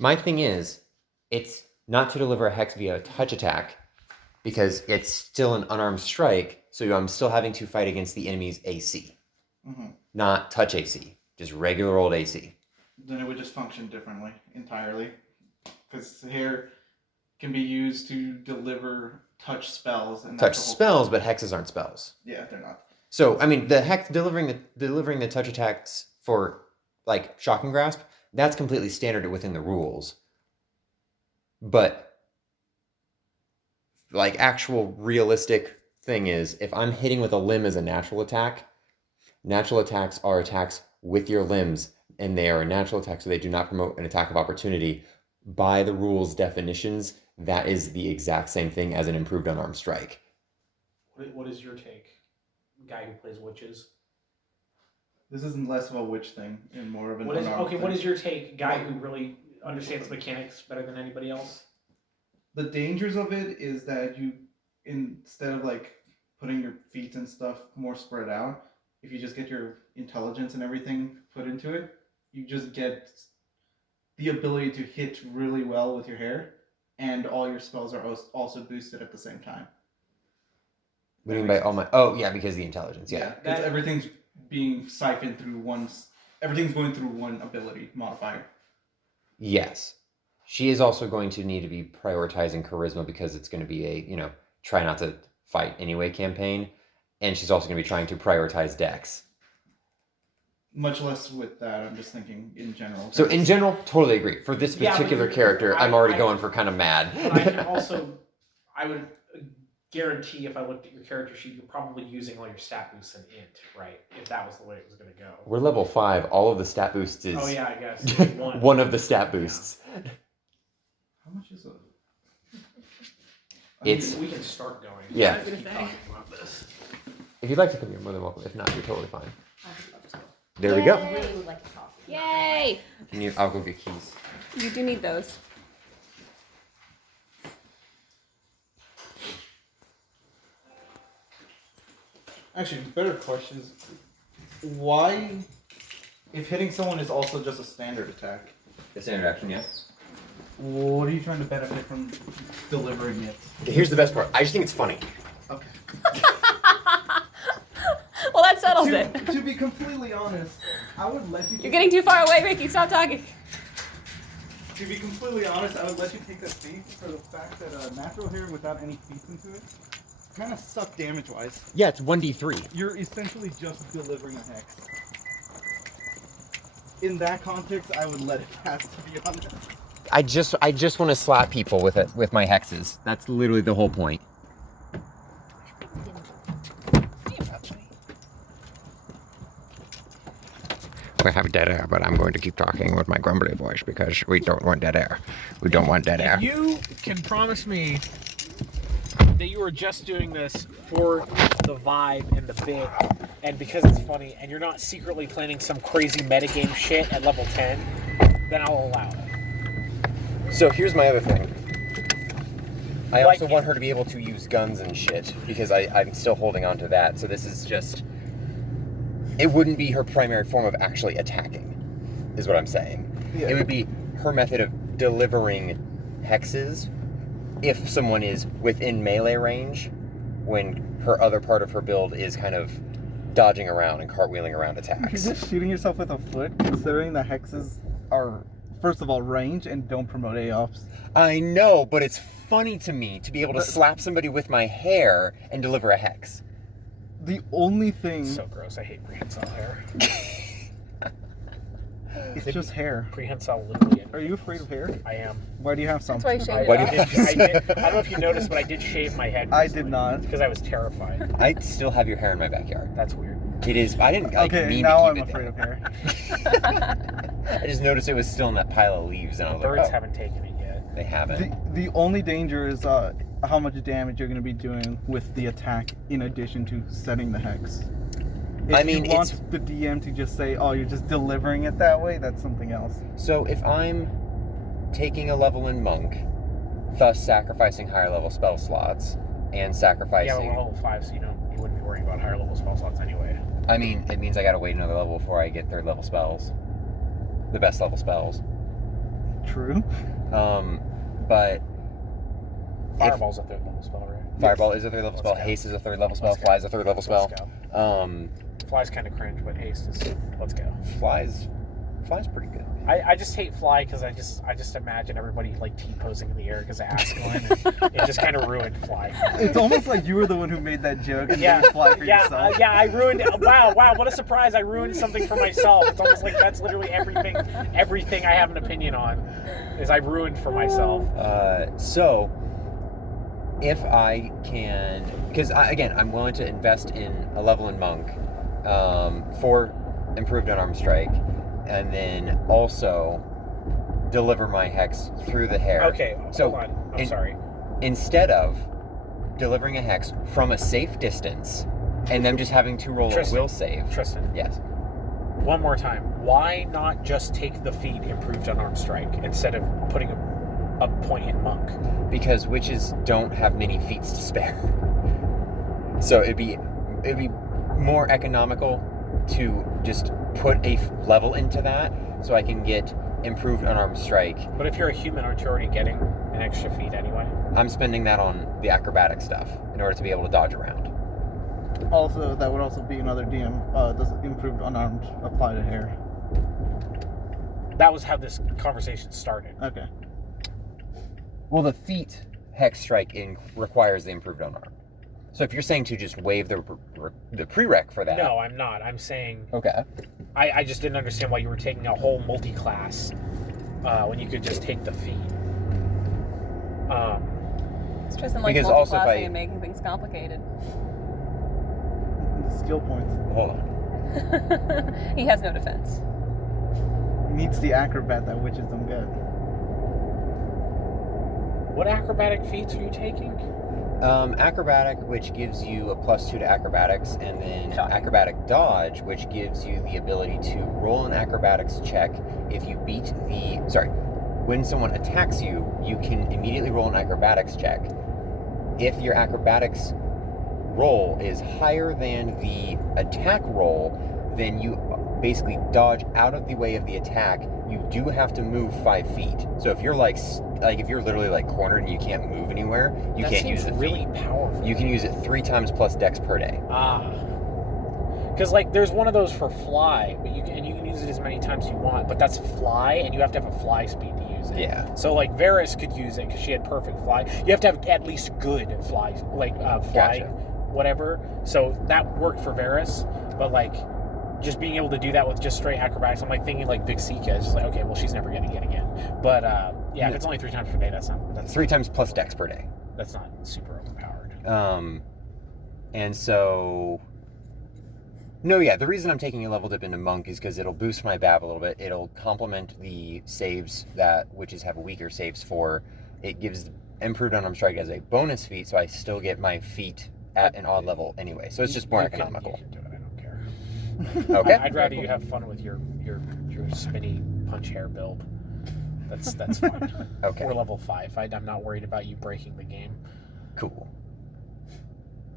My thing is, it's not to deliver a hex via a touch attack, because it's still an unarmed strike, so I'm still having to fight against the enemy's AC. Mm-hmm. Not touch AC, just regular old AC. Then it would just function differently entirely. Because hair can be used to deliver touch spells. And touch spells, but hexes aren't spells. Yeah, they're not. So, I mean, the hex delivering the touch attacks for, like, Shock and Grasp, that's completely standard within the rules. But, like, actual realistic thing is, if I'm hitting with a limb as a natural attacks are attacks with your limbs, and they are a natural attack, so they do not promote an attack of opportunity. By the rules definitions, that is the exact same thing as an improved unarmed strike. What is your take? Guy who plays witches. This isn't less of a witch thing and more of an what thing. is your take? Guy who really understands mechanics better than anybody else. The dangers of it is that you, instead of like putting your feet and stuff more spread out, if you just get your intelligence and everything put into it, you just get the ability to hit really well with your hair, and all your spells are also boosted at the same time. What do you mean by all my... Oh, yeah, because of the intelligence, yeah. Because everything's being siphoned through everything's going through one ability modifier. Yes. She is also going to need to be prioritizing charisma because it's going to be a, try not to fight anyway campaign. And she's also going to be trying to prioritize dex. Much less with that, I'm just thinking in general. So in general, totally agree. For this particular character, I'm already going for kind of mad. I would guarantee if I looked at your character sheet, you're probably using all your stat boosts in int, right? If that was the way it was going to go. We're level 5. All of the stat boosts is... Oh yeah, I guess. one of the stat boosts. How much is it? We can start going. Yeah. I was keep talking about this. If you'd like to come, you're more than welcome. If not, you're totally fine. There we go. I really would like to talk. Yay! I'll go get keys. You do need those. Actually, the better question is, why, if hitting someone is also just a standard attack, The standard action, yeah. what are you trying to benefit from delivering it? Here's the best part. I just think it's funny. Okay. Well, that settles it. To be completely honest, I would let you... You're getting too far away, Ricky. Stop talking. To be completely honest, I would let you take that feat for the fact that natural hair without any feats into it kind of suck damage-wise. Yeah, it's 1d3. You're essentially just delivering a hex. In that context, I would let it pass, to be honest. I just want to slap people with it, with my hexes. That's literally the whole point. We have dead air, but I'm going to keep talking with my grumbly voice because we don't want dead air. We don't want dead air. If you can promise me that you are just doing this for the vibe and the bit, and because it's funny, and you're not secretly planning some crazy metagame shit at level 10, then I'll allow it. So here's my other thing. I also want her to be able to use guns and shit, because I'm still holding on to that. So this is just... It wouldn't be her primary form of actually attacking, is what I'm saying. Yeah. It would be her method of delivering hexes if someone is within melee range, when her other part of her build is kind of dodging around and cartwheeling around attacks. You're just shooting yourself with a foot, considering the hexes are, first of all, range and don't promote AOPs. I know, but it's funny to me to be able to slap somebody with my hair and deliver a hex. The only thing... So gross, I hate prehensile hair. It's just hair. Prehensile literally... Are you afraid of hair? I am. Why do you have some? That's why you shaved it I don't know if you noticed, but I did shave my head recently. I did not. Because I was terrified. I still have your hair in my backyard. That's weird. It is... I didn't mean to keep it now I'm afraid of hair. I just noticed it was still in that pile of leaves, and I was Birds like, oh. haven't taken it yet. They haven't. The only danger is how much damage you're going to be doing with the attack in addition to setting the hex. If you want the DM to just say, oh, you're just delivering it that way, that's something else. So if I'm taking a level in Monk, thus sacrificing higher level spell slots, and sacrificing... Yeah, we're level 5, so you wouldn't be worrying about higher level spell slots anyway. I mean, it means I gotta wait another level before I get third level spells. The best level spells. True. But Fireball's a third level spell, right? Fireball is a third level Let's spell. go. Haste is a third level spell. Let's go. Fly is a third level spell. Let's go. Fly's kind of cringe, but haste is. Let's go. Fly's pretty good. I just hate fly because I just imagine everybody like T-posing in the air because of Ascalon. It just kind of ruined fly. It's almost like you were the one who made that joke and Yeah, made Fly for yourself. yeah. I ruined. Wow, what a surprise! I ruined something for myself. It's almost like that's literally everything I have an opinion on is I ruined for myself. So if I can, because again, I'm willing to invest in a level in Monk for improved unarmed strike, and then also deliver my hex through the hair. Okay, So, hold on. I'm sorry. Instead of delivering a hex from a safe distance and them just having to roll Tristan. a will save. Tristan, Yes. one more time. Why not just take the feat improved unarmed strike instead of putting a point in Monk? Because witches don't have many feats to spare. So it'd be more economical to just put a level into that so I can get improved unarmed strike. But if you're a human, aren't you already getting an extra feat anyway? I'm spending that on the acrobatic stuff in order to be able to dodge around. Also, that would also be another DM. Does improved unarmed apply to hair? That was how this conversation started. Okay. Well, the feat hex strike requires the improved unarmed. So if you're saying to just waive the prereq for that. No, I'm not. I'm saying Okay. I just didn't understand why you were taking a whole multi-class when you could just take the feat. It's Tristan likes Because also if multi-classing I- and making things complicated. The skill points. Hold on. He has no defense. Needs the acrobat that witches don't get. What acrobatic feats are you taking? Acrobatic, which gives you a +2 to acrobatics, and then Shocking. acrobatic dodge, which gives you the ability to roll an acrobatics check if you beat when someone attacks you, you can immediately roll an acrobatics check. If your acrobatics roll is higher than the attack roll, then you basically dodge out of the way of the attack. You do have to move 5 feet. So if you're if you're literally like cornered and you can't move anywhere, you That can't seems use the really feat. powerful. You can use it 3 times plus dex per day. Because like there's one of those for fly, but you can use it as many times as you want. But that's fly, and you have to have a fly speed to use it. Yeah. So like Varys could use it because she had perfect fly. You have to have at least good fly, fly, Gotcha. whatever. So that worked for Varys, but like just being able to do that with just straight acrobatics, I'm like thinking like Big Sika is just like, okay, well she's never getting it again. But yeah, if it's only 3 times per day, that's 3 times plus dex per day. that's not super overpowered. And so... No, yeah, the reason I'm taking a level dip into Monk is because it'll boost my BAB a little bit. It'll complement the saves that witches have weaker saves for. It gives improved unarmed strike as a bonus feat, so I still get my feat at an odd level anyway. So it's just more economical. You can do it, I don't care. Okay. I'd rather you have fun with your spinny punch hair build. That's fine. Okay. We're level 5. I'm not worried about you breaking the game. Cool.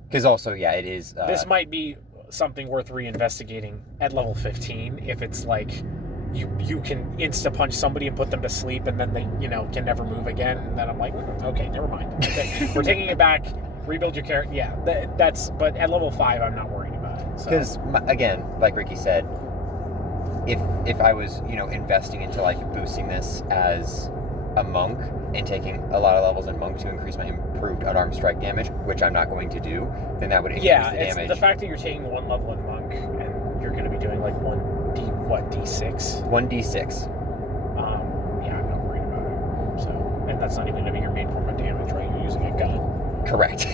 Because also, yeah, it is... This might be something worth reinvestigating at level 15 if it's like you can insta punch somebody and put them to sleep and then they can never move again, and then I'm like, okay, never mind. Okay, we're taking it back. Rebuild your character. Yeah, but at level 5 I'm not worried about it. Because, again, like Ricky said, if I was, investing into, boosting this as a monk and taking a lot of levels in monk to increase my improved unarmed strike damage, which I'm not going to do, then that would increase the it's damage. the fact that you're taking 1 level in monk and you're going to be doing like D6? 1d6. Yeah, I'm not worried about it. So, and that's not even going to be your main form of damage, right? You're using a gun. Correct.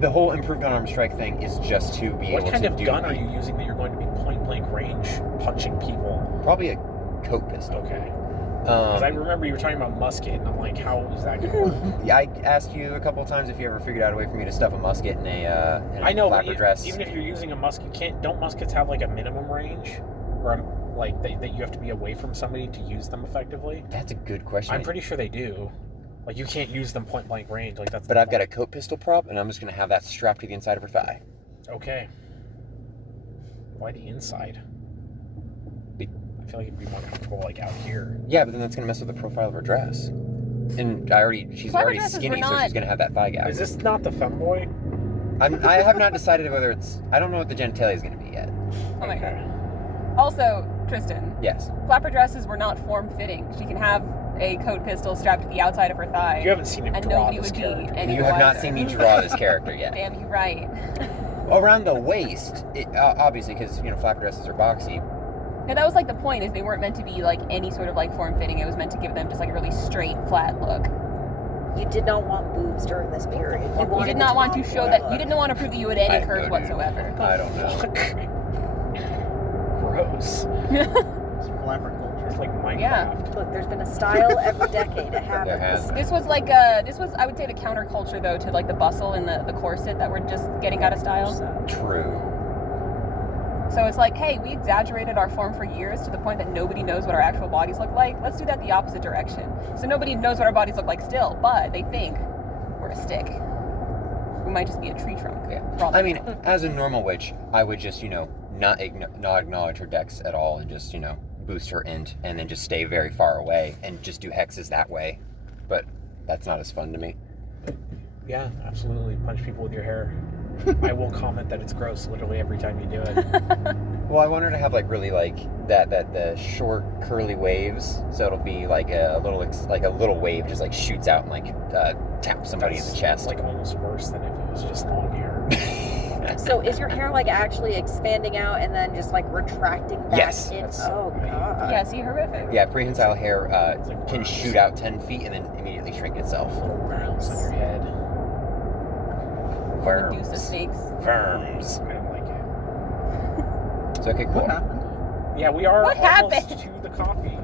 The whole improved unarmed strike thing is just to be able to do... What kind of gun are you using that you're going to be point blank range punching people? Probably a coat pistol. Okay. Because I remember you were talking about musket, and I'm like, how is that going to work? Yeah, I asked you a couple of times if you ever figured out a way for me to stuff a musket in a I know, but flapper dress. even if you're using a musket, don't muskets have like a minimum range? Or like that you have to be away from somebody to use them effectively? That's a good question. I'm pretty sure they do. Like, you can't use them point blank range. Like, that's. But I've got a coat pistol prop, and I'm just going to have that strapped to the inside of her thigh. Okay. Why the inside? I feel like it'd be more comfortable like out here. Yeah, but then that's gonna mess with the profile of her dress. And she's Flapper already dresses skinny, were so not- she's gonna have that thigh gap. Is this not the femboy? I have not decided whether it's. I don't know what the genitalia is gonna be yet. Oh my god. Also, Tristan, Yes. flapper dresses were not form-fitting. She can have a coat pistol strapped to the outside of her thigh. You haven't seen him and draw nobody this would be character. any You have not wiser. seen me draw this character yet. Damn, you right. Around the waist, obviously, because flapper dresses are boxy. And that was like the point, is they weren't meant to be like any sort of like form-fitting. It was meant to give them just like a really straight, flat look. You did not want boobs during this period. You, You wanted did the not want to tomboy show that. look. You didn't want to prove that you had any I curves know, dude. whatsoever. I don't know. Gross. It's flapper culture. It's like Minecraft. Yeah. Look, there's been a style every decade. It There happens. has. This was like I would say the counterculture though to like the bustle and the corset that were just getting out of style. True. So it's like, hey, we exaggerated our form for years to the point that nobody knows what our actual bodies look like. Let's do that the opposite direction. So nobody knows what our bodies look like still, but they think we're a stick. We might just be a tree trunk. Yeah. for all they I mean, know. as a normal witch, I would just, not acknowledge her dex at all and just, boost her int and then just stay very far away and just do hexes that way. But that's not as fun to me. Yeah, absolutely. Punch people with your hair. I will comment that it's gross literally every time you do it. Well, I want her to have really that the short curly waves, so it'll be like a little wave just shoots out and taps somebody in the chest. Like almost worse than if it was just long hair. So is your hair actually expanding out and then just retracting back Yes. in? That's Oh so god. Yeah, see, horrific. Yeah, prehensile hair It's like can worms. shoot out 10 feet and then immediately shrink itself. Worms on your head. Medusa Worms. snakes. Worms. I don't like it. So okay, cool. What happened? Yeah, we are What almost happened? to the coffee,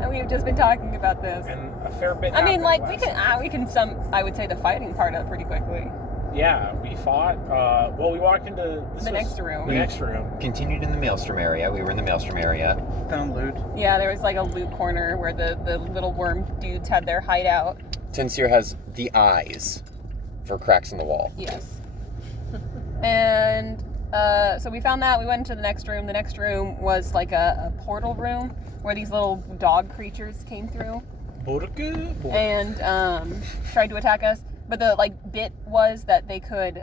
And we've just been talking about this. and a fair bit. I mean, happened we last can sum, I would say, the fighting part up pretty quickly. Yeah, we fought. Well, we walked into The next room. The next room. Continued in the maelstrom area. We were in the maelstrom area. Found loot. Yeah, there was a loot corner where the little worm dudes had their hideout. Sincere has the eyes for cracks in the wall. Yes. And so we found that. We went into the next room. The next room was a portal room where these little dog creatures came through and tried to attack us. But the bit was that they could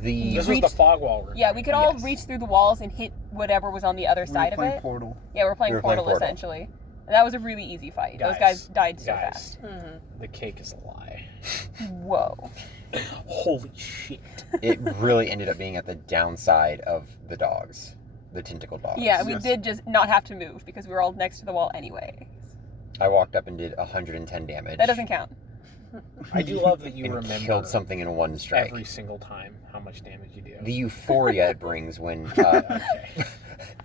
This was reach- the fog wall room. yeah, we could all Yes. reach through the walls and hit whatever was on the other side of playing it. Portal. Yeah, we're playing We were playing Portal Portal. essentially. And that was a really easy fight. Those guys died so fast. Mhm. The cake is a lie. Whoa. Holy shit. It really ended up being at the downside of the dogs, the tentacle dogs. Yeah, we Yes. did just not have to move because we were all next to the wall anyway. I walked up and did 110 damage. That doesn't count. I do love that you and remember killed something in one strike. every single time how much damage you do. The euphoria it brings when Okay,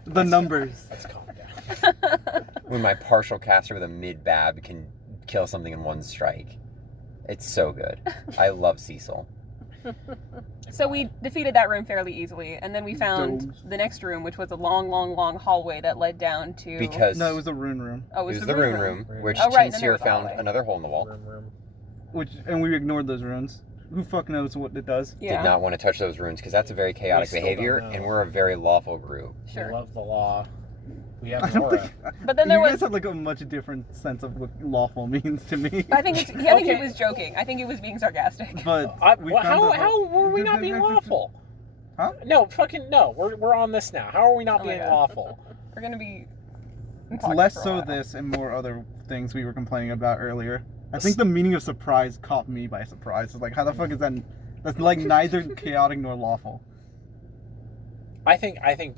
The numbers. let's calm down. when my partial caster with a mid bab can kill something in one strike. It's so good. I love Cecil. So we defeated that room fairly easily, and then we found Dogs. the next room, which was a long, long, long hallway that led down to. Because No, it was a rune room, oh, it was the rune room, which Oh, right, then there Tinsir was a found hallway. another hole in the wall. Room. and we ignored those runes. Who fuck knows what it does? Yeah. Did not want to touch those runes because that's a very chaotic still behavior, don't know. and we're a very lawful group. Sure. We love the law. We I have don't Nora. think. But then there you was. guys have a much different sense of what lawful means to me. I think he Okay. was joking. I think he was being sarcastic. But we Well, found how were we not being lawful? Huh? No, fucking no. We're on this now. How are we not Oh my being God. lawful? We're gonna be. It's talking less for a so while. this and more other things we were complaining about earlier. I think the meaning of surprise caught me by surprise. It's how the fuck is that? That's neither chaotic nor lawful. I think acting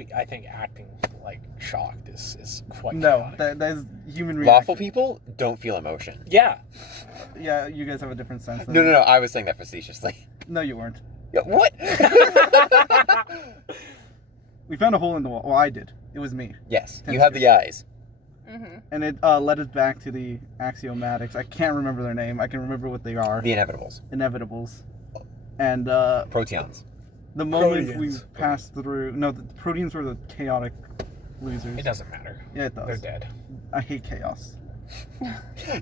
shocked is quite No, chaotic. that is human reaction. Lawful people don't feel emotion. Yeah. Yeah, you guys have a different sense. No, I was saying that facetiously. No, you weren't. Yeah, what? We found a hole in the wall. Well, I did. It was me. Yes, you have the eyes. Mm-hmm. And it led us back to the axiomatics. I can't remember their name. I can remember what they are. The inevitables. Inevitables. And Proteons. the moment we Proteans. passed through... No, the proteins were the chaotic losers. It doesn't matter. Yeah, it They're does. dead. I hate chaos.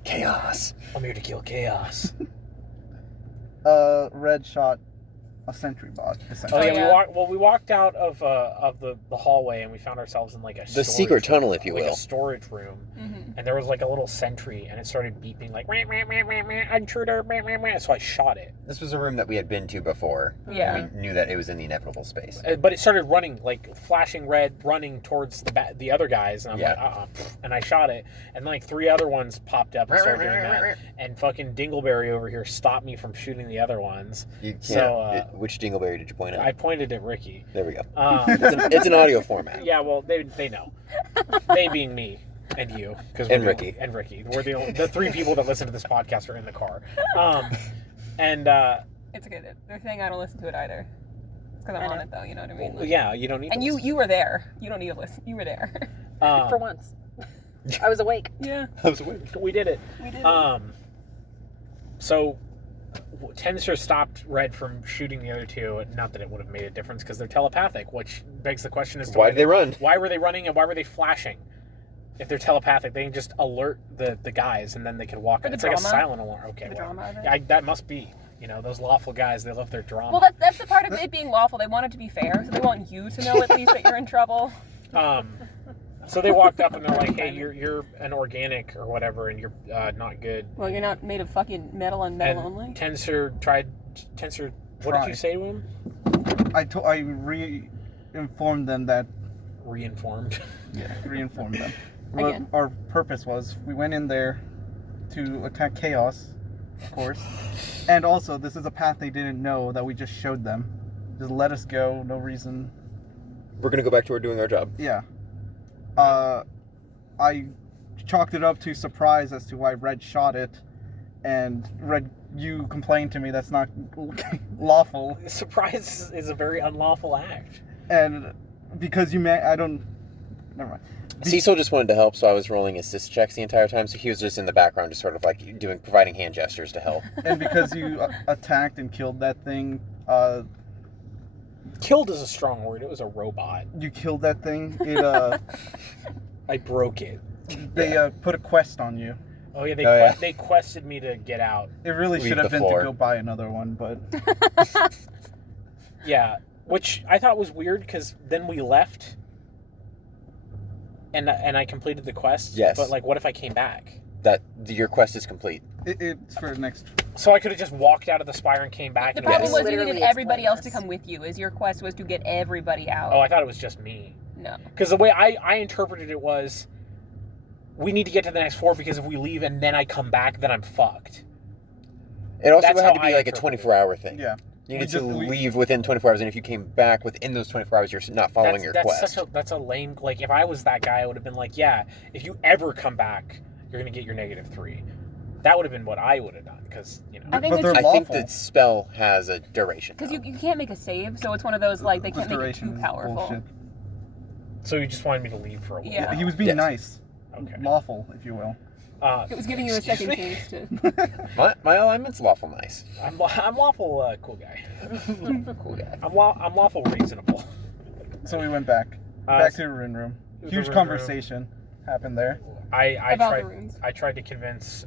Chaos. I'm here to kill chaos. Red shot a sentry bot. Oh Essentially. yeah, we walked out of the hallway and we found ourselves in like a The secret tunnel, if you like will. a storage room, Mhm. and there was like a little sentry, and it started beeping like intruder, so I shot it. This was a room that we had been to before. Yeah. And we knew that it was in the inevitable space. But it started running, like flashing red, running towards the other guys, and I'm Yeah. like, and I shot it, and like 3 other ones popped up and started doing that, and fucking Dingleberry over here stopped me from shooting the other ones. You can't, So, which Dingleberry did you point at? I pointed at Ricky. There we go. It's an audio format. Yeah, well, they know. They being me and you, because And Ricky. We're the 3 people that listen to this podcast are in the car. And It's okay. They're saying I don't listen to it either. It's because I'm on it though. You know what I mean? Like, yeah, you don't need. and to listen. you were there. You don't need to listen. You were there. For once. I was awake. Yeah. I was aware. We did it. We did. It. So Tensor stopped Red from shooting the other 2. Not that it would have made a difference because they're telepathic, which begs the question as to Why did they run? Why were they running and why were they flashing? If they're telepathic, they can just alert the guys and then they can walk. For the It's like a drama. silent alarm. Okay. The drama of it. Yeah, that must be. You know, those lawful guys, they love their drama. Well, that's the part of it being lawful. They want it to be fair, so they want you to know at least that you're in trouble. So they walked up and they're like, "Hey, you're an organic or whatever, and you're not good." Well, you're not made of fucking metal and metal only. Tensor, what did you say to him? I re-informed them that. Reinformed. Yeah, re-informed them. Again. What our purpose was, we went in there to attack Chaos, of course, and also this is a path they didn't know that we just showed them. Just let us go, no reason. We're gonna go back to doing our job. Yeah. I chalked it up to surprise as to why Red shot it, and Red, you complained to me that's not lawful. Surprise is a very unlawful act. And because never mind. Cecil just wanted to help, so I was rolling assist checks the entire time, so he was just in the background, just sort of like providing hand gestures to help. And because you attacked and killed that thing, Killed is a strong word. It was a robot. you killed that thing, it, I broke it. they put a quest on you. Oh yeah, they quested me to get out. It really Leave should have the been floor. to go buy another one, but Yeah, which I thought was weird because then we left, and I completed the quest. Yes. But like, what if I came back? That your quest is complete. it's for next. So I could have just walked out of the spire and came back. The and problem Yes. was you Literally needed everybody explain else to this. come with you. Is your quest was to get everybody out? Oh, I thought it was just me. No. Because the way I interpreted it was, we need to get to the next floor because if we leave and then I come back, then I'm fucked. It also That's had to how be I like a interpreted 24-hour thing. Yeah. You need to leave within 24 hours, and if you came back within those 24 hours, you're not following your quest. That's a lame. Like if I was that guy, I would have been like, yeah, if you ever come back, you're gonna get your -3. That would have been what I would have done because I think But they're it's I think lawful. the spell has a duration. because though. you can't make a save, so it's one of those like they The can't make it duration too is powerful. bullshit. So you just wanted me to leave for a while. Yeah. He was being Yes. nice, Okay. lawful, if you will. It was giving you a Excuse second me? chance to. My alignment's lawful nice. I'm lawful cool guy. Cool guy. I'm lawful reasonable. So we went back to the rune room. the Huge rune conversation happened there. I About tried the runes. I tried to convince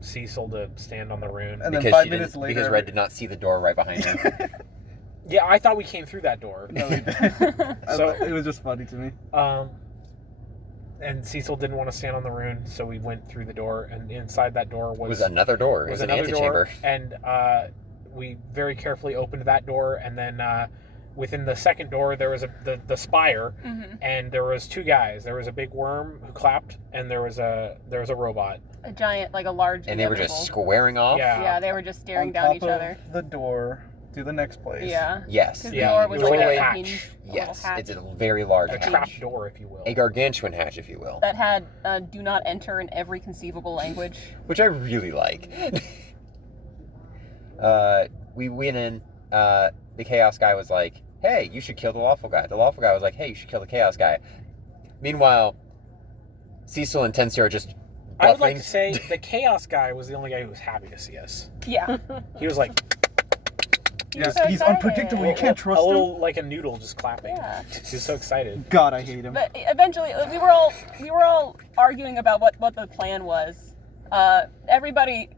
Cecil to stand on the rune. And then Because 5 she minutes didn't- later, because Red did not see the door right behind him. Yeah, I thought we came through that door. No, we didn't. So- It was just funny to me. And Cecil didn't want to stand on the rune, so we went through the door, and inside that door It was another door. It was an another antechamber. door, and we very carefully opened that door, and then within the second door there was the spire, Mhm. and there was 2 guys. There was a big worm who clapped, and there was a robot. A giant, like a large. And they were just squaring off? Yeah. Yeah, they were just staring On down top each of other. the door to the next place. Yeah. Yes. Because Yeah, the door was it was like like a a hatch. hinge, a Yes. little hatch It's a very large A Okay. trap hatch. door, if you will. A gargantuan hatch, if you will. that had "do not enter" in every conceivable language. Which I really like. We went in, the chaos guy was like, hey, you should kill the lawful guy. The lawful guy was like, hey, you should kill the chaos guy. Meanwhile, Cecil and Tensor are just I would like buffing. to say the chaos guy was the only guy who was happy to see us. Yeah. He was like Yeah, so he's excited. unpredictable. You can't trust a him. little like a noodle just clapping. Yeah. He's so excited. God, I hate him. But eventually, we were all arguing about what the plan was. Everybody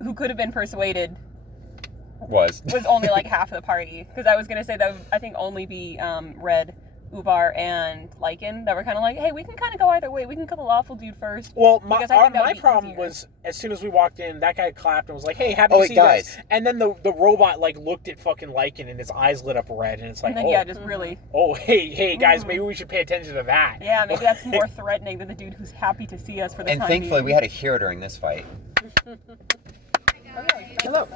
who could have been persuaded Was only like half of the party. Because I was gonna say that would, I think, only be Red, Uvar, and Lycan that were kind of like, hey, we can kind of go either way. We can kill the lawful dude first. Well, Because I think that would my be problem easier. was as soon as we walked in, that guy clapped and was like, "Hey, happy to see you guys." And then the robot like looked at fucking Lycan and his eyes lit up red, and it's like, And then, oh, yeah, just really. oh, hey guys, maybe we should pay attention to that. Yeah, maybe that's more threatening than the dude who's happy to see us for the and time thankfully being. we had a hero during this fight. Hello.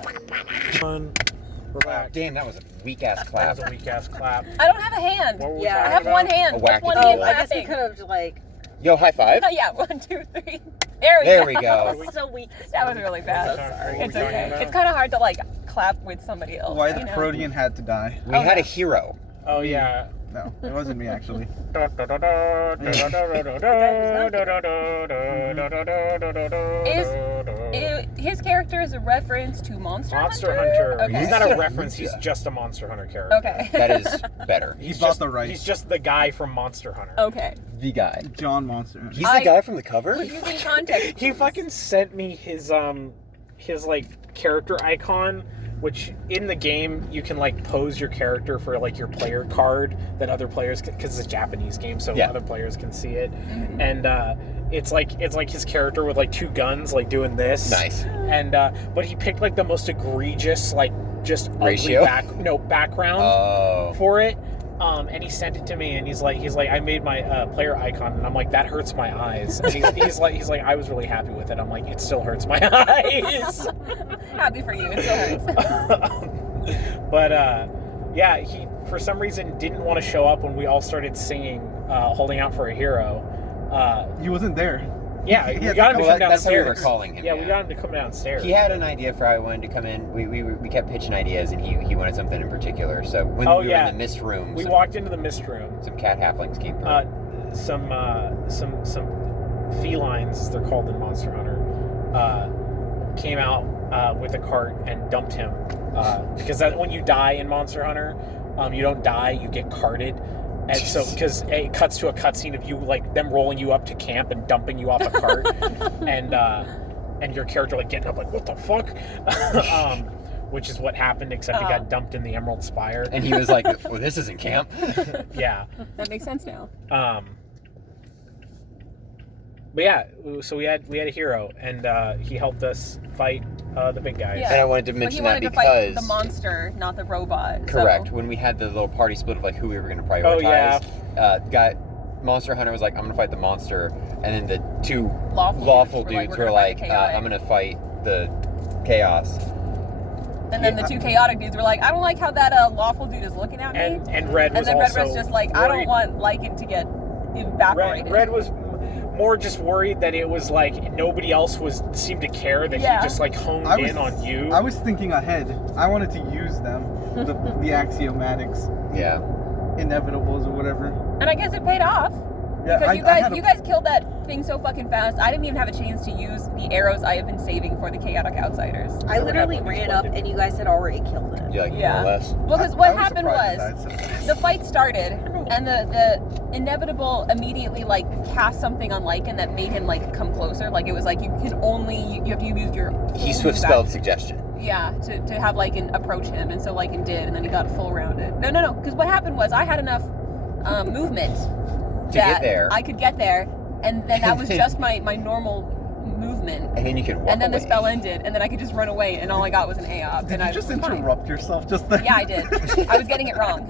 We're back. Damn, that was a weak ass That clap. was a weak ass clap. I don't have a hand. What were we Yeah. I talking have about? one hand. A With wacky one tail. hand I guess we clapping. could have like. Yo, high five. Yeah, 1, 2, 3. There we There go. we go. So weak. That was really bad. So sorry. It's What were we talking okay. about? It's kind of hard to like clap with somebody else. Why you the know? Protean had to die. We Oh, had a yeah. hero. Oh yeah. No, it wasn't me actually. His character is a reference to Monster Hunter. Okay. He's not Monster a reference. He's Hunter. just a Monster Hunter character. Okay. That is better. He's bought just the rights. He's just the guy from Monster Hunter. Okay. The guy. John Monster. He's the I- guy from the cover? Using context. He fucking sent me his like character icon, which in the game you can like pose your character for like your player card that other players because it's a Japanese game, so Yeah. other players can see it. Mhm. And it's like his character with like two guns like doing this. Nice. And but he picked like the most egregious like just Ratio? ugly background Oh. for it. And he sent it to me, and he's like, I made my player icon, and I'm like, that hurts my eyes. And he's like, I was really happy with it. I'm like, it still hurts my eyes. Happy for you. It still hurts. But yeah, he for some reason didn't want to show up when we all started singing, "Holding Out for a Hero." He wasn't there. Yeah, He we had got to him to come- come That's how we were downstairs. calling him. Yeah, we got him to come downstairs. He had an idea for how he wanted to come in. We kept pitching ideas, and he wanted something in particular. So when Oh, we were yeah. in the mist room, We some, walked into the mist room. some cat halflings came through. Some felines, they're called in Monster Hunter, came out with a cart and dumped him. Because when you die in Monster Hunter, you don't die, you get carted. And so, because it cuts to a cutscene of you, like, them rolling you up to camp and dumping you off a cart. and your character, like, getting up, like, what the fuck? Which is what happened, except he got dumped in the Emerald Spire. And he was like, well, this isn't camp. Yeah. That makes sense now. But yeah, so we had a hero, and he helped us fight the big guys. Yeah. And I wanted to But he mention wanted that to fight because... the monster, not the robot. Correct. So. When we had the little party split of like who we were going to prioritize, Oh, yeah. Monster Hunter was like, I'm going to fight the monster, and then the two Lawful lawful dudes dudes we're were gonna like, fight the chaotic. I'm going to fight the chaos. And then the two chaotic dudes were like, I don't like how that lawful dude is looking at me. And Red was And then Red also was just like, I don't worried. want Lycan to get evaporated. Red was more just worried that it was like nobody else seemed to care that Yeah. he just like honed I was- in on you. I was thinking ahead. I wanted to use them, the axiomatics, Yeah. inevitables or whatever. And I guess it paid off. Yeah, Because I had you guys killed that thing so fucking fast. I didn't even have a chance to use the arrows I have been saving for the chaotic outsiders. I literally happened? ran up and you guys had already killed it. Yeah, like Yeah. more or less. Well, because I what was happened surprised was it died so fast. the fight started, and the inevitable immediately like cast something on Lycan that made him like come closer. Like it was like you have to use your He full swift move spelled action. suggestion. Yeah, to have Lycan approach him, and so Lycan did, and then he got full rounded. No, because what happened was I had enough movement To that get there. I could get there, and then that was just my normal movement. And then you could walk And then the away. spell ended, and then I could just run away, and all I got was an AOP. Did and you I just was fine. interrupt yourself just then? Yeah, I did. I was getting it wrong.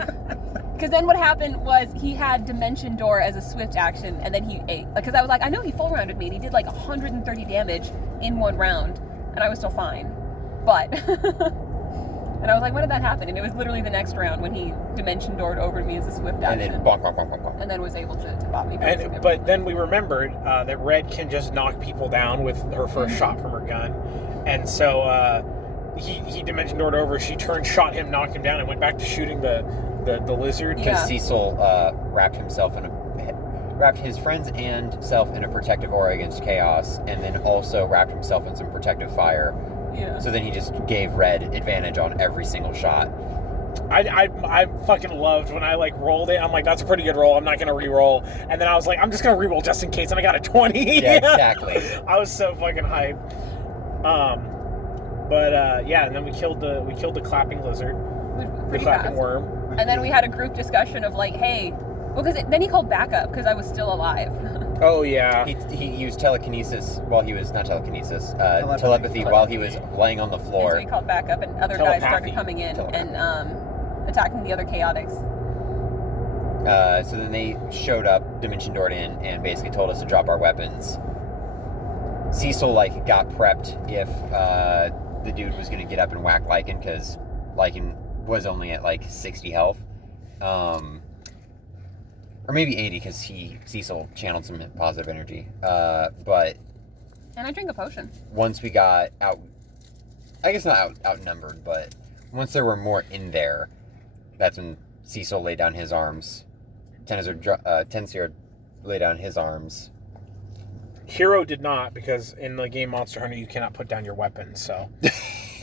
Because then what happened was he had Dimension Door as a swift action, and then he ate. Because I was like, I know he full rounded me, and he did like 130 damage in one round, and I was still fine. But, and I was like, when did that happen? And it was literally the next round when he Dimension Doored over to me as a swift And action. then bonk, bonk, bonk, bonk, bonk. And then was able to bop me. pretty But then we remembered that Red can just knock people down with her first Mhm. shot from her gun, and so he Dimension Doored over. She turned, shot him, knocked him down, and went back to shooting the lizard. Yeah. Because Cecil wrapped his friends and self in a protective aura against chaos, and then also wrapped himself in some protective fire. Yeah. So then he just gave Red advantage on every single shot. I fucking loved when I like rolled it. I'm like, that's a pretty good roll. I'm not gonna re-roll. And then I was like, I'm just gonna re-roll just in case. And I got a 20. Yeah, exactly. I was so fucking hyped. But yeah, and then we killed the clapping lizard, the Pretty clapping fast. worm. And then we had a group discussion of like, hey, well, because then he called backup because I was still alive. Oh yeah. He used telekinesis while he was, not telekinesis, Telepathy. telepathy while he was laying on the And so floor. he called backup, and other guys started Telepathy. coming in and attacking the other chaotics. So then they showed up, dimension doored in, and basically told us to drop our weapons. Cecil got prepped if the dude was gonna get up and whack Lycan, because Lycan was only at 60 health. Or maybe 80, because Cecil channeled some positive energy. But And I drank a potion. once we got out, I guess not outnumbered, but once there were more in there, that's when Cecil laid down his arms. Tensir laid down his arms. Hero did not, because in the game Monster Hunter you cannot put down your weapon, so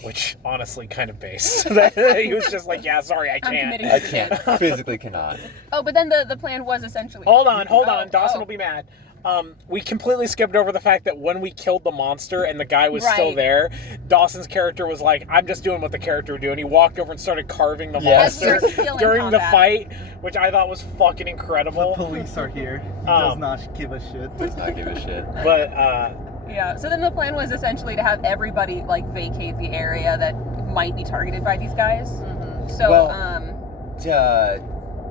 which honestly kind of based. He was just like, yeah, sorry, I I'm can't. committing I can't, physically cannot. Oh, but then the plan was essentially. Hold on. Oh, Dawson oh. will be mad. We completely skipped over the fact that when we killed the monster and the guy was still Right. there, Dawson's character was like, I'm just doing what the character would do. And he walked over and started carving the Yes. As we monster were still in during the combat. fight, which I thought was fucking The incredible. police are here. He does Um, not give a shit. Does not give a shit. But, Yeah. So then the plan was essentially to have everybody vacate the area that might be targeted by these guys. Mhm. So Well,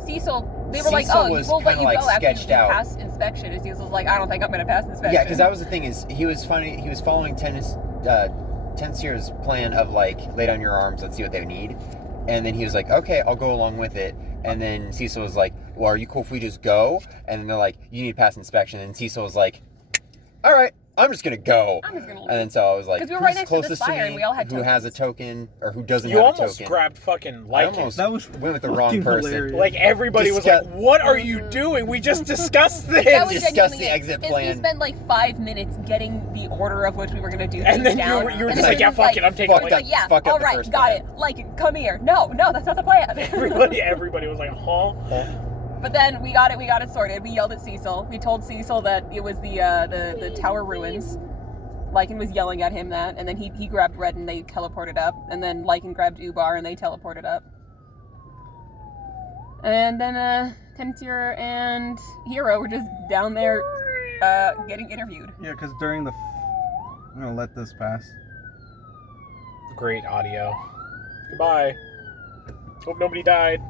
Cecil, they were like, Cecil oh, was we'll let you kinda, go after you sketched out. pass inspection. And Cecil's like, I don't think I'm going to pass inspection. yeah, because that was the thing, is he was following Tensir's plan of lay down your arms, let's see what they need. And then he was like, okay, I'll go along with it. And then Cecil was like, well, are you cool if we just go? And then they're like, you need to pass inspection. And Cecil was like, all right, I'm just gonna go. I'm just going to And then so I was like, 'Cause we were who's right next to this closest to fire me, and we all had who has a token, or who doesn't you have a almost token? grabbed fucking I Lycan. almost That was went with the wrong fucking person. hilarious. Like, everybody was like, what are you doing? We just discussed this. That was discuss genuinely the it, exit is plan. We spent 5 minutes getting the order of which we were going to do And things then down. you were and just then like, yeah, was fuck it, I'm taking fuck Like, that. yeah, fuck up all the right, first got plan. it. Come here. No, that's not the plan. everybody was like, huh? But then we got it sorted. We yelled at Cecil. We told Cecil that it was the tower ruins. Lycan was yelling at him that, and then he grabbed Red and they teleported up, and then Lycan grabbed Ubar and they teleported up. And then Tensir and Hero were just down there getting interviewed. Yeah, because during the... I'm gonna let this pass. Great audio. Goodbye. Hope nobody died.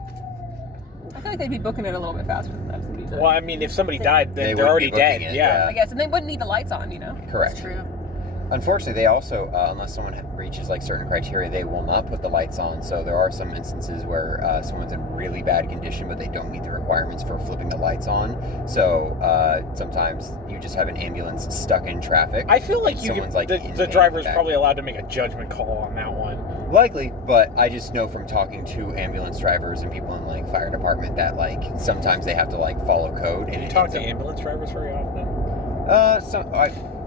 I feel like they'd be booking it a little bit faster than that. Somebody died. Well, I mean, if somebody died, They then would they're be already booking dead. it, Yeah. I guess, and they wouldn't need the lights on, Correct. That's true. Unfortunately, they also, unless someone reaches certain criteria, they will not put the lights on. So there are some instances where someone's in really bad condition, but they don't meet the requirements for flipping the lights on. So sometimes you just have an ambulance stuck in traffic. I feel like you Someone's, could, in the pain driver's back. probably allowed to make a judgment call on that one. Likely, but I just know from talking to ambulance drivers and people in fire department that sometimes they have to follow code. Do And you it talk ends to up- ambulance drivers very often?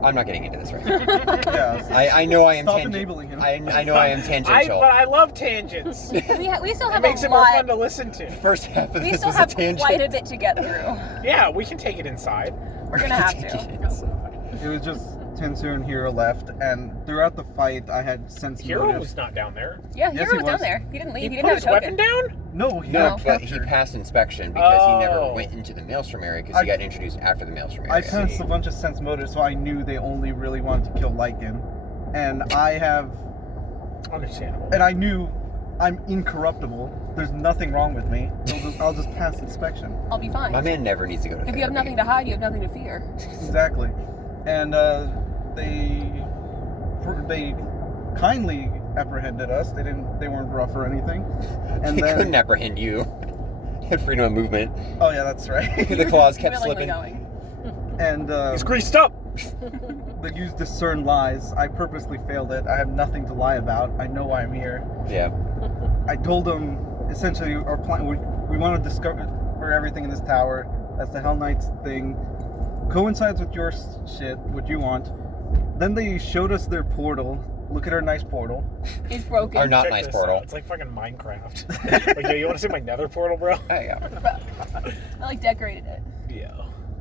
I'm not getting into this right now. Yeah. I know I am Stop tangent. enabling him. I know I am tangential. But I love tangents. It we still have makes a it more lot. fun to listen to. First half of We this still was have a tangent. quite a bit to get through. Yeah, we can take it inside. We're gonna have to. It was just Tensir and Hero left, and throughout the fight, I had sense Hero motive. was not down there. Yeah, Yes, Hero he was down was. there. He didn't leave. He put didn't his have a weapon token. down? No, he No, got but he captured. passed inspection because he never Oh. went into the maelstrom area because I- he got introduced after the maelstrom I area. passed a bunch of sense motive, so I knew they only really wanted to kill Lycan. And Understandable. I knew I'm incorruptible. There's nothing wrong with me. I'll just pass inspection. I'll be fine. My man never needs to go to If therapy. you have nothing to hide, you have nothing to fear. Exactly. And they kindly apprehended us. They weren't rough or anything. And he then couldn't apprehend you. He had freedom of movement. oh yeah, that's right. The claws kept Willingly slipping. going. And He's greased up. they used discern lies. I purposely failed it. I have nothing to lie about. I know why I'm here. Yeah. I told them essentially our plan. We want to discover everything in this tower. That's the Hell Knights thing. Coincides with your shit, what you want. Then they showed us their portal. Look at our nice portal. It's broken. Or not Check nice this portal. out. It's like fucking Minecraft. Like, yo, you want to see my nether portal, bro? Oh, yeah. I decorated it. Yeah.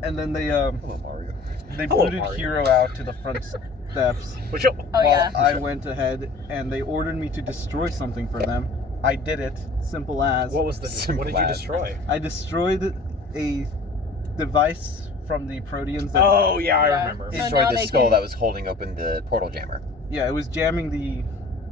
And then they Hello, Mario. they Hello, booted Mario. Hero out to the front steps. Which, Oh while yeah. I went ahead and they ordered me to destroy something for them. I did it. Simple as. what was the? Simple What did you as. destroy? I destroyed a device from the Proteans that. Oh yeah, I Yeah. remember. So Destroyed now the they skull can- that was holding open the portal jammer. Yeah, it was jamming the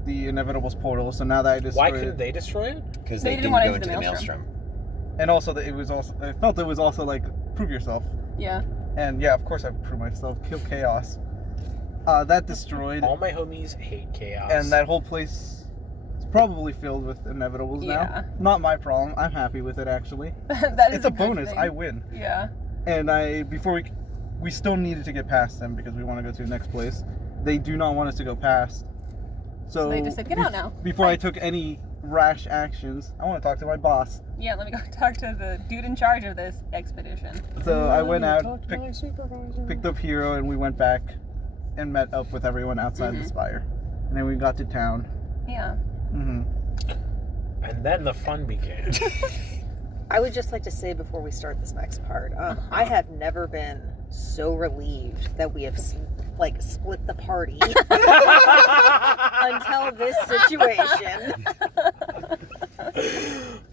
Inevitables portal. So now that I Why destroyed couldn't they destroy it? Because They they didn't didn't want go into into the the Maelstrom. maelstrom. and also that it was also I felt it was also like prove yourself. Yeah. And yeah, of course I proved myself. Kill chaos. That destroyed, All my homies hate chaos. and that whole place is probably filled with Inevitables Yeah. now. Not my problem. I'm happy with it actually. That is It's a good bonus. thing. I win. Yeah. And we still needed to get past them because we want to go to the next place. They do not want us to go past. So they just said, "Get out now." Before I Bye. took any rash actions, I want to talk to my boss. Yeah, let me go talk to the dude in charge of this expedition. So I went out, picked up Hero, and we went back and met up with everyone outside the spire. And then we got to town. Yeah. Mm-hmm. And then the fun began. I would just like to say before we start this next part, I have never been so relieved that we have split the party until this situation.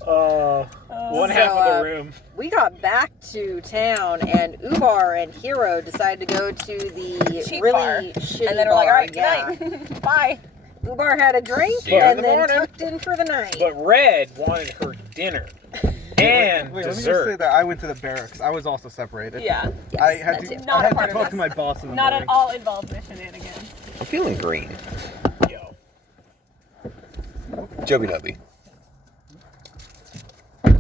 One half of the room. We got back to town, and Ubar and Hero decided to go to the Cheap really bar. shitty And then we're like, bar, all right, yeah. good night. Bye. Ubar had a drink See you in and the then morning. tucked in for the night. But Red wanted her dinner and Wait, let me just say dessert. that I went to the barracks. I was also separated. Yeah. Yes, I had that to, too. Not I a had part to of talk to this. my boss in the Not morning. at all involved in the shenanigans. I'm feeling green. Yo. Joby Noby.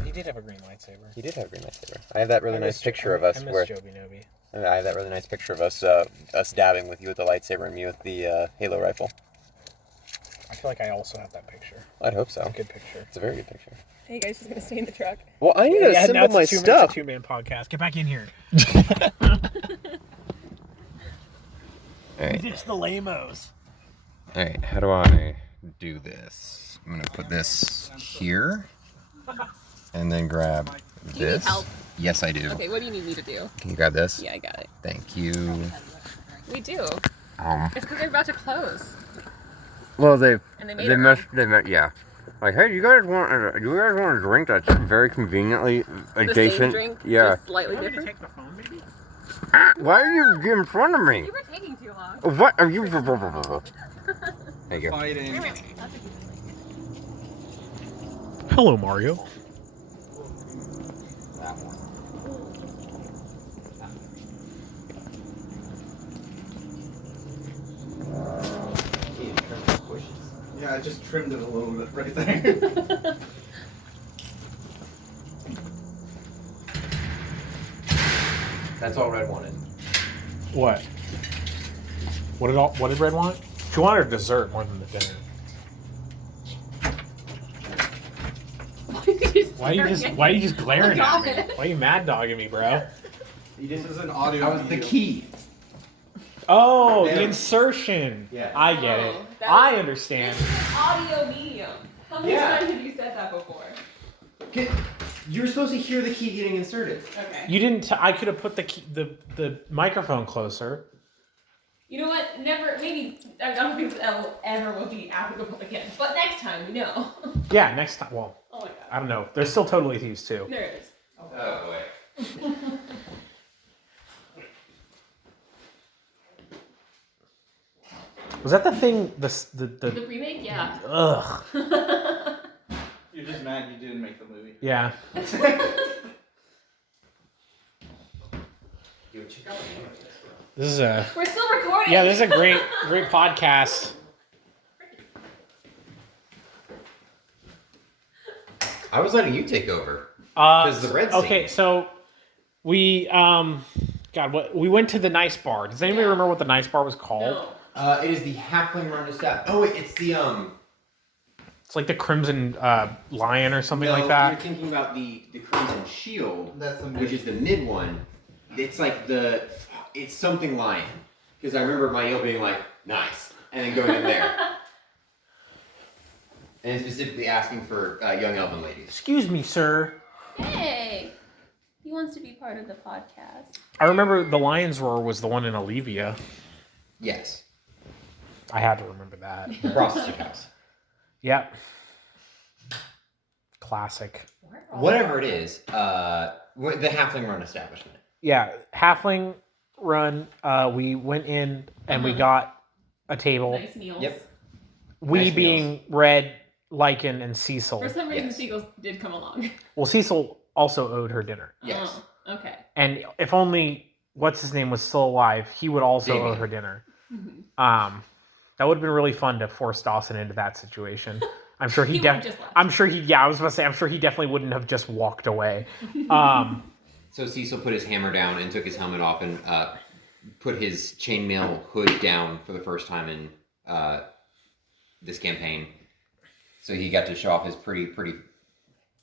He did have a green lightsaber. He did have a green lightsaber. I have that really I nice miss- picture of us I miss where Joby Noby. I have that really nice picture of us dabbing with you with the lightsaber and me with the Halo rifle. I feel like I also have that picture. I'd hope so. It's a good picture. It's a very good picture. Hey, you guys just gonna stay in the truck? Well, I need to now assemble it's my It's stuff. a two-man podcast. Get back in here. Alright. It's the lamos. Alright, how do I do this? I'm gonna put this here and then grab Do you need this. help? Yes, I do. Okay, what do you need me to do? Can you grab this? Yeah, I got it. Thank you. We do. It's because they're about to close. Well, they And they made it wrong. yeah. Like, hey, you guys want a drink that's very conveniently The same drink, just slightly You want me to different. take the phone, maybe? Why are you in front of me? You were taking too long. What are you? Thank you. Fighting. Hello, Mario. Yeah, I just trimmed it a little bit right there. That's all Red wanted. What? What did Red want? She wanted her dessert more than the dinner. Why are you just glaring at me? Why are you mad dogging me, bro? This is an audio. That was the key. Oh, the There. insertion. Yeah. I get it. Oh, that I was- understand. Audio medium. How many Yeah. times have you said that before? You were supposed to hear the key getting inserted. Okay. You didn't. I could have put the microphone closer. You know what? Never. Maybe I don't think that ever will be applicable again. But next time, we know. Yeah, next time. Well, Oh my god. I don't know. There's still Totally Thieves too. There it is. Oh boy. Was that the thing? The The remake, yeah. ugh. You're just mad you didn't make the movie. Yeah. Yo, check out This is a. We're still recording. Yeah, this is a great podcast. I was letting you take over. Uh, 'Cause the red okay, scene. so we we went to the nice bar. Does anybody Yeah. remember what the nice bar was called? No. It is the halfling run staff. Oh wait, it's the It's like the Crimson Lion or something no, like that. You're thinking about the Crimson Shield, That's the which is the mid one. It's like it's something lion. Because I remember my yell being like, nice, and then going in there. And specifically asking for young elven ladies. Excuse me, sir. Hey. He wants to be part of the podcast. I remember the Lion's Roar was the one in Olivia. Yes. I had to remember that. Prostitute house. Yep. Classic. Whatever it is, the Halfling Run establishment. Yeah, Halfling Run. We went in and we got a table. Nice meals. Yep. We Nice being meals. Red, Lycan, and Cecil. For some reason, Yes. Seagulls did come along. Well, Cecil also owed her dinner. Yes. Oh, okay. And if only what's his name was still alive, he would also Damien. owe her dinner. Mm-hmm. That would have been really fun to force Dawson into that situation. I'm sure he He would've just left. I'm sure he. Yeah, I was about to say. I'm sure he definitely wouldn't have just walked away. So Cecil put his hammer down and took his helmet off and put his chainmail hood down for the first time in this campaign. So he got to show off his pretty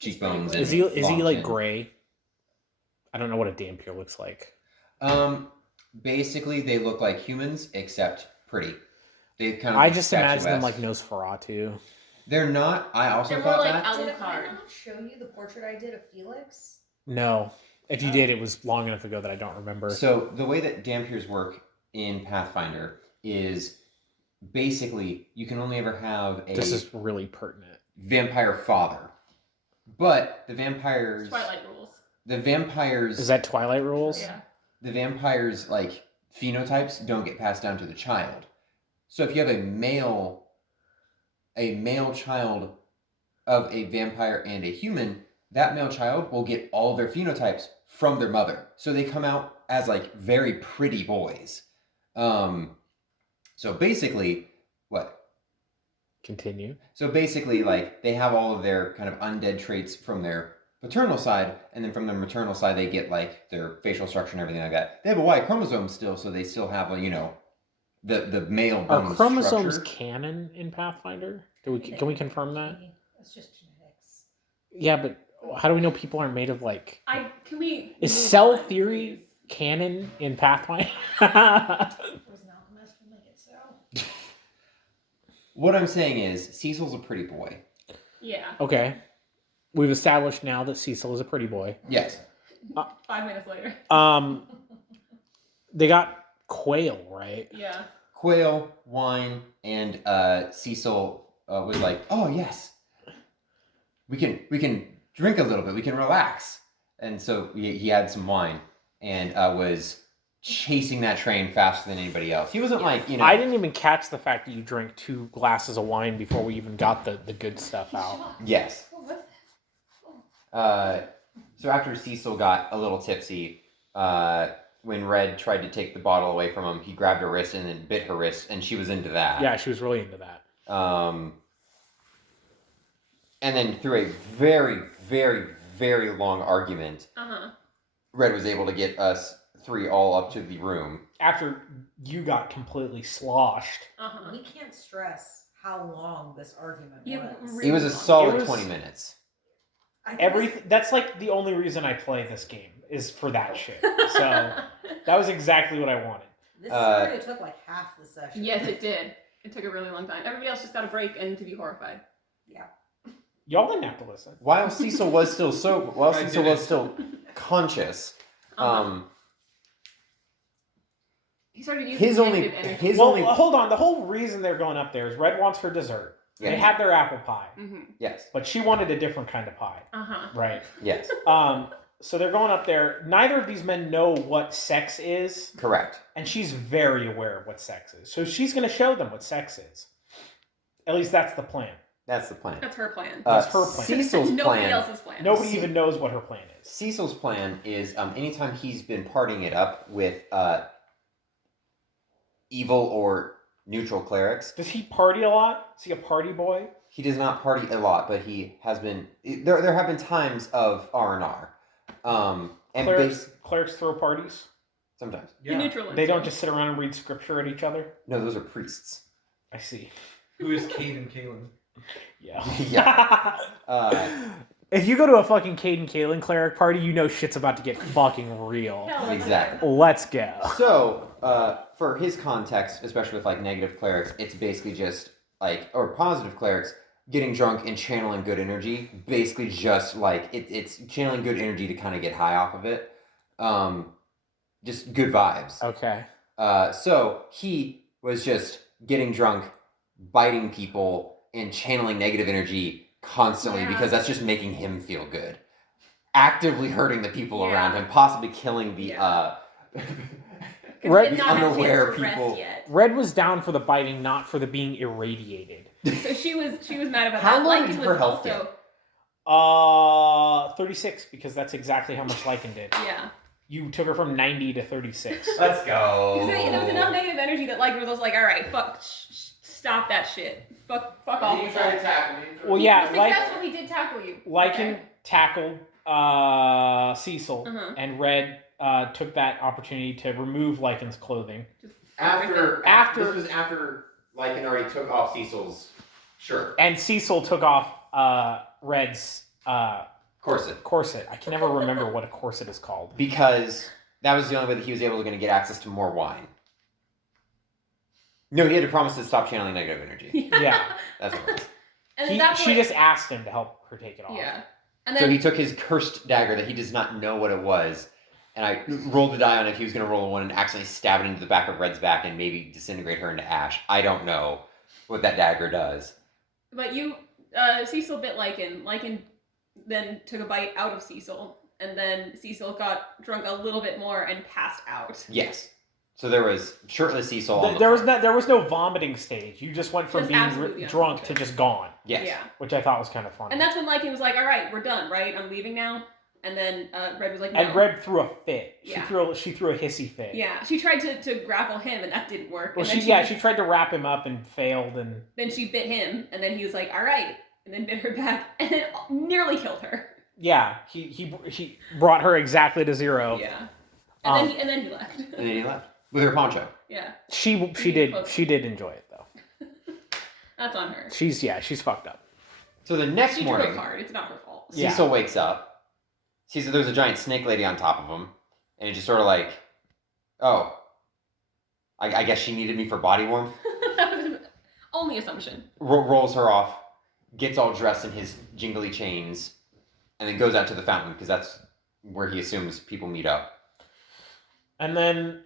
cheekbones. And Is he long like chin. gray? I don't know what a Dampier looks like. Basically, they look like humans except pretty. They kind of. I just imagine them statuesque. like Nosferatu. They're not. I also They're more thought like that. Did I Alucard. not show you the portrait I did of Felix? No, if you did, it was long enough ago that I don't remember. So the way that Dampiers work in Pathfinder is basically you can only ever have a This is really pertinent. vampire father, but the vampires. Twilight rules. The vampires. Is that Twilight Rules? Yeah. The vampires like phenotypes don't get passed down to the child. So if you have a male child of a vampire and a human, that male child will get all of their phenotypes from their mother. So they come out as like very pretty boys. So basically, what? Continue. So basically, like, they have all of their kind of undead traits from their paternal side, and then from their maternal side, they get, like, their facial structure and everything like that. They have a Y chromosome still, so they still have, the male Are bone chromosomes structure. canon in Pathfinder? Can we confirm that? That's just genetics. Yeah, but how do we know people aren't made of like? Can we? Is move cell on, theory please? canon in Pathfinder? Was not messed with make it so. What I'm saying is, Cecil's a pretty boy. Yeah. Okay, we've established now that Cecil is a pretty boy. Yes. 5 minutes later. They got Quail, right? Yeah. Quail, wine, and Cecil was like, oh, yes. We can drink a little bit. We can relax. And so he had some wine and was chasing that train faster than anybody else. He wasn't like, I didn't even catch the fact that you drank 2 glasses of wine before we even got the good stuff out. Yes. What was that? So after Cecil got a little tipsy, when Red tried to take the bottle away from him, he grabbed her wrist and then bit her wrist, and she was into that. Yeah, she was really into that. And then through a very, very, very long argument, Red was able to get us 3 all up to the room. After you got completely sloshed. We can't stress how long this argument Yeah, was. really It was a long. solid It was- 20 minutes. I think Everything. That's like the only reason I play this game is for that shit. So that was exactly what I wanted. This scenario took like half the session. Yes, it did. It took a really long time. Everybody else just got a break and to be horrified. Yeah. Y'all didn't have to listen. While Cecil was still sober, while I Cecil didn't. was still conscious, He started using his only negative energy. his Well, only hold on. The whole reason they're going up there is Red wants her dessert. They yes, had their apple pie, yes, but she wanted a different kind of pie. Right. yes, So they're going up there. Neither of these men know what sex is, correct. and she's very aware of what sex is. So she's going to show them what sex is. At least that's the plan. That's the plan. That's her plan. That's her plan. Cecil's Nobody plan. else's plan. Nobody even knows what her plan is. Cecil's plan is anytime he's been partying it up with evil or neutral clerics. Does he party a lot? Is he a party boy? He does not party a lot, but he has been. There have been times of R&R. And Clerics throw parties? sometimes. The neutral They don't just sit around and read scripture at each other? No, those are priests. I see. Who is Cade and Kaylin? Yeah. Yeah. If you go to a fucking Cade and Kaelin cleric party, you know shit's about to get fucking real. Hell, that's Exactly. Let's go. So, for his context, especially with like negative clerics, it's basically just like, or positive clerics, getting drunk and channeling good energy. Basically, just like it's channeling good energy to kind of get high off of it. Just good vibes. Okay. So he was just getting drunk, biting people, and channeling negative energy constantly because that's just making him feel good. Actively hurting the people around him, possibly killing the Red, unaware people. Red was down for the biting, not for the being irradiated. So she was mad about How that. long Lycan did was her health also 36, because that's exactly how much Lycan did. yeah. You took her from 90 to 36. Let's go. There was enough negative energy that Lycan was like, all right, fuck, stop that shit. Fuck off. You tried to tackle me. Well, yeah, He successfully did tackle you. Lycan tackled Cecil, and Red took that opportunity to remove Lycan's clothing. After this was after Lycan already took off Cecil's shirt. And Cecil took off Red's corset. I can never remember what a corset is called. Because that was the only way that he was able to get access to more wine. No, he had to promise to stop channeling negative energy. Yeah. That's what it was. She just asked him to help her take it off. Yeah. And then, So he took his cursed dagger that he does not know what it was, and I rolled the die on if he was going to roll a 1 and accidentally stab it into the back of Red's back and maybe disintegrate her into ash. I don't know what that dagger does. But Cecil bit Lycan. Lycan then took a bite out of Cecil, and then Cecil got drunk a little bit more and passed out. Yes. So there was shirtless Cecil on the There floor. was no vomiting stage. You just went from Just being absolutely drunk to unconscious. just gone. Yes. Yeah. Which I thought was kind of funny. And that's when Lycan was like, all right, we're done, right? I'm leaving now. And then Red was like, no. And Red threw a fit. Yeah. She threw a hissy fit. Yeah, she tried to grapple him, and that didn't work. Well, and then she tried to wrap him up and failed, and Then she bit him, and then he was like, all right. And then bit her back, and then nearly killed her. yeah, he brought her exactly to 0. Yeah. And then he left. And then he left with her poncho. Yeah. She did enjoy it though. That's on her. She's fucked up. So the next She morning, drove hard. It's not her fault. Cecil wakes up, sees that there's a giant snake lady on top of him, and he's just sort of like, oh, I guess she needed me for body warmth. Only assumption. Rolls her off, gets all dressed in his jingly chains, and then goes out to the fountain because that's where he assumes people meet up. And then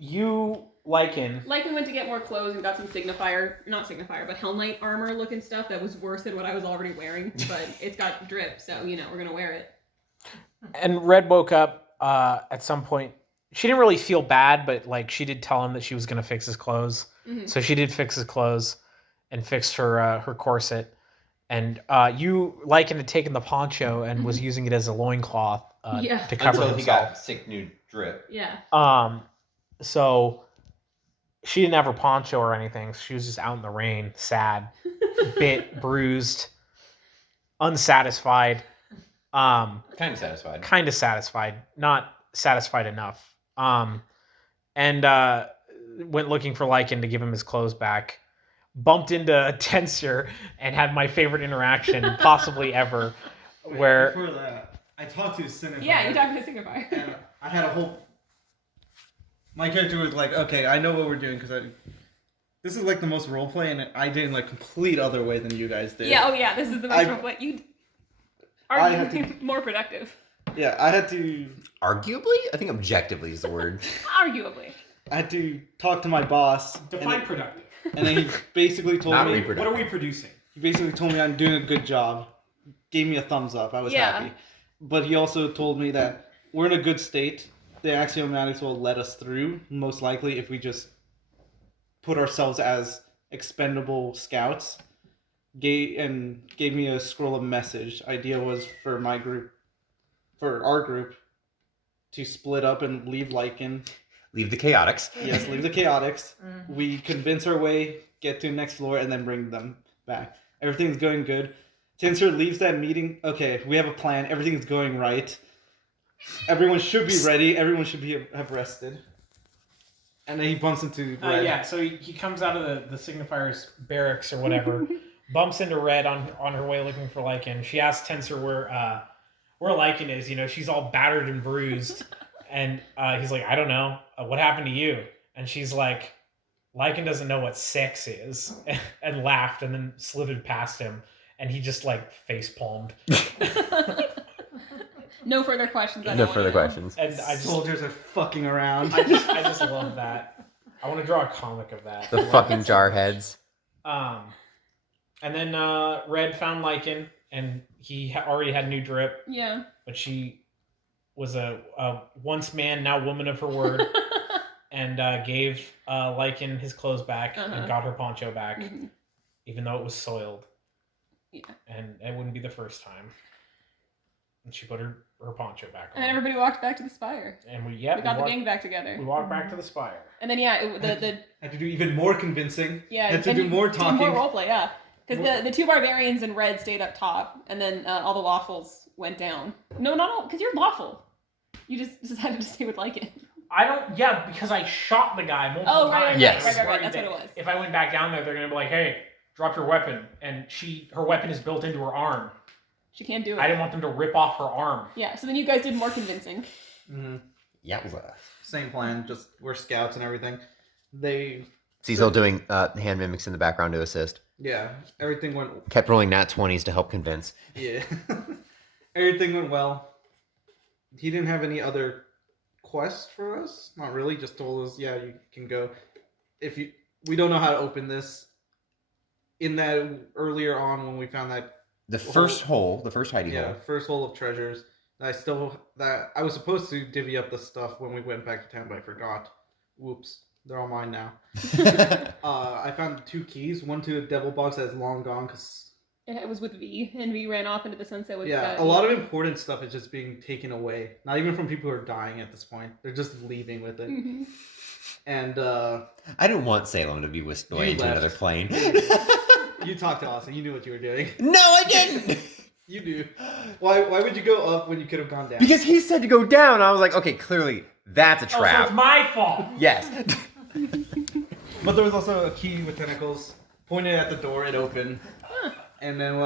Lycan went to get more clothes and got some not signifier, but Hell Knight armor looking stuff that was worse than what I was already wearing, but it's got drip, so, we're gonna wear it. And Red woke up at some point. She didn't really feel bad, but like she did tell him that she was gonna fix his clothes. Mm-hmm. So she did fix his clothes and fixed her corset. And Lycan had taken the poncho and was using it as a loincloth to cover Until himself. he got sick new drip. Yeah. So she didn't have her poncho or anything. So she was just out in the rain, sad, bit, bruised, unsatisfied. Kind of satisfied. Kind of satisfied, not satisfied enough. And went looking for Lycan to give him his clothes back. Bumped into a Tensor and had my favorite interaction possibly ever. Where Before that, I talked to Signifier. Yeah, you talked to the signifier. And I had a whole. My character was like, okay, I know what we're doing because this is like the most roleplay, and I did in like complete other way than you guys did. Yeah, oh yeah, this is the most what you arguably more productive. Yeah, I had to. Arguably? I think objectively is the word. Arguably. I had to talk to my boss. define productive. And then he basically told Not me. reproductive. What are we producing? He basically told me I'm doing a good job. Gave me a thumbs up. I was happy. But he also told me that we're in a good state. The axiomatics will let us through, most likely, if we just put ourselves as expendable scouts. Gave me a scroll of message. Idea was for our group, to split up and leave Lycan. Leave the chaotics. Yes, leave the chaotics. We convince our way, get to the next floor, and then bring them back. Everything's going good. Tensor leaves that meeting. Okay, we have a plan. Everything's going right. Everyone should be ready. Everyone should have rested. And then he bumps into Red. Yeah, so he comes out of the Signifier's barracks or whatever, bumps into Red on her way looking for Lycan. She asks Tensor where Lycan is. She's all battered and bruised. And he's like, I don't know. What happened to you? And she's like, Lycan doesn't know what sex is, and laughed, and then slithered past him, and he just like face palmed. No further questions. No further questions. And I just, Soldiers are fucking around. I just love that. I want to draw a comic of that. The fucking jarheads. And then Red found Lycan, and he already had new drip, Yeah. but she was a once man, now woman of her word, and gave Lycan his clothes back and got her poncho back, even though it was soiled. Yeah. And it wouldn't be the first time. And she put her poncho back on. And everybody walked back to the spire. And we got the gang back together. We walked back to the spire. And then the Had to do even more convincing. yeah, Had to do more talking. more roleplay, yeah. Because the two barbarians and Red stayed up top, and then all the lawfuls went down. No, not all, because you're lawful. You just decided to stay with Lycan. I don't. Yeah, because I shot the guy multiple times. Yes. right. That's what it was. If I went back down there, they're gonna be like, "Hey, drop your weapon," and her weapon is built into her arm. She can't do it. I didn't want them to rip off her arm. Yeah, so then you guys did more convincing. Mm-hmm. Yowza. Same plan, just we're scouts and everything. Cecil doing hand mimics in the background to assist. Yeah, everything went. Kept rolling nat 20s to help convince. Yeah, everything went well. He didn't have any other quests for us. Not really. Just told us, yeah, you can go. We don't know how to open this. In that earlier on when we found that. The first hole, the first hidey hole. First hole of treasures. I was supposed to divvy up the stuff when we went back to town, but I forgot. Whoops, they're all mine now. I found 2 keys. One to a devil box that's long gone because It was with V, and V ran off into the sunset with. a lot of important stuff is just being taken away. Not even from people who are dying at this point. They're just leaving with it. Mm-hmm. And I didn't want Salem to be whisked away into another plane. you talked to Austin. You knew what you were doing. No, I didn't. You knew. Why would you go up when you could have gone down? Because he said to go down. I was like, okay, clearly that's a Oh, so trap. it's my fault. Yes. But there was also a key with tentacles pointed at the door. It opened, and then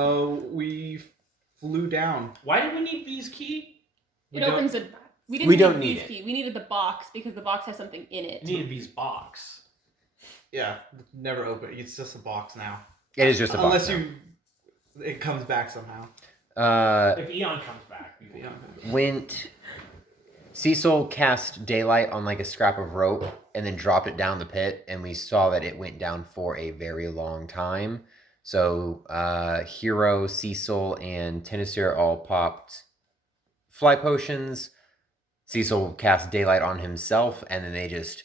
we flew down. Why do we need V's key? It opens a. We We didn't don't need need V's it. key. We needed the box because the box has something in it. It needed V's box. Yeah, never open. It's just a box now. It is just a box. Unless it comes back somehow. If Eon comes back, Went. Cecil cast daylight on like a scrap of rope and then dropped it down the pit, and we saw that it went down for a very long time. So Hero, Cecil, and Tennisir all popped fly potions. Cecil cast daylight on himself, and then they just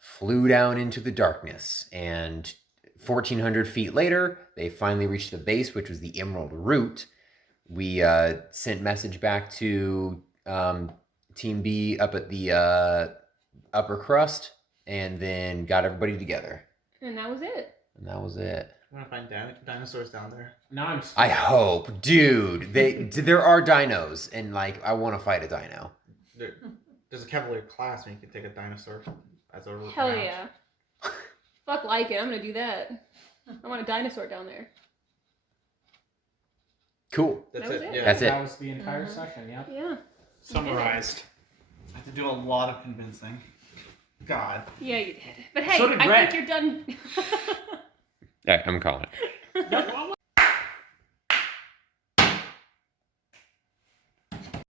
flew down into the darkness. And 1,400 feet later, they finally reached the base, which was the Emerald Root. We sent message back to Team B up at the upper crust, and then got everybody together. And that was it. And that was it. I'm gonna find dinosaurs down there. now I'm. I hope, dude. There are dinos, and like I want to fight a dino. There's a Cavalier class where you can take a dinosaur as a Hell round. yeah. Fuck like it. I'm gonna do that. I want a dinosaur down there. Cool. That's That was it. it. Yeah. That's it. That was the entire session. Yep. Yeah. Summarized. I had to do a lot of convincing. God. Yeah, you did. But hey, So did I Red. think you're done. Yeah, I'm calling it. No,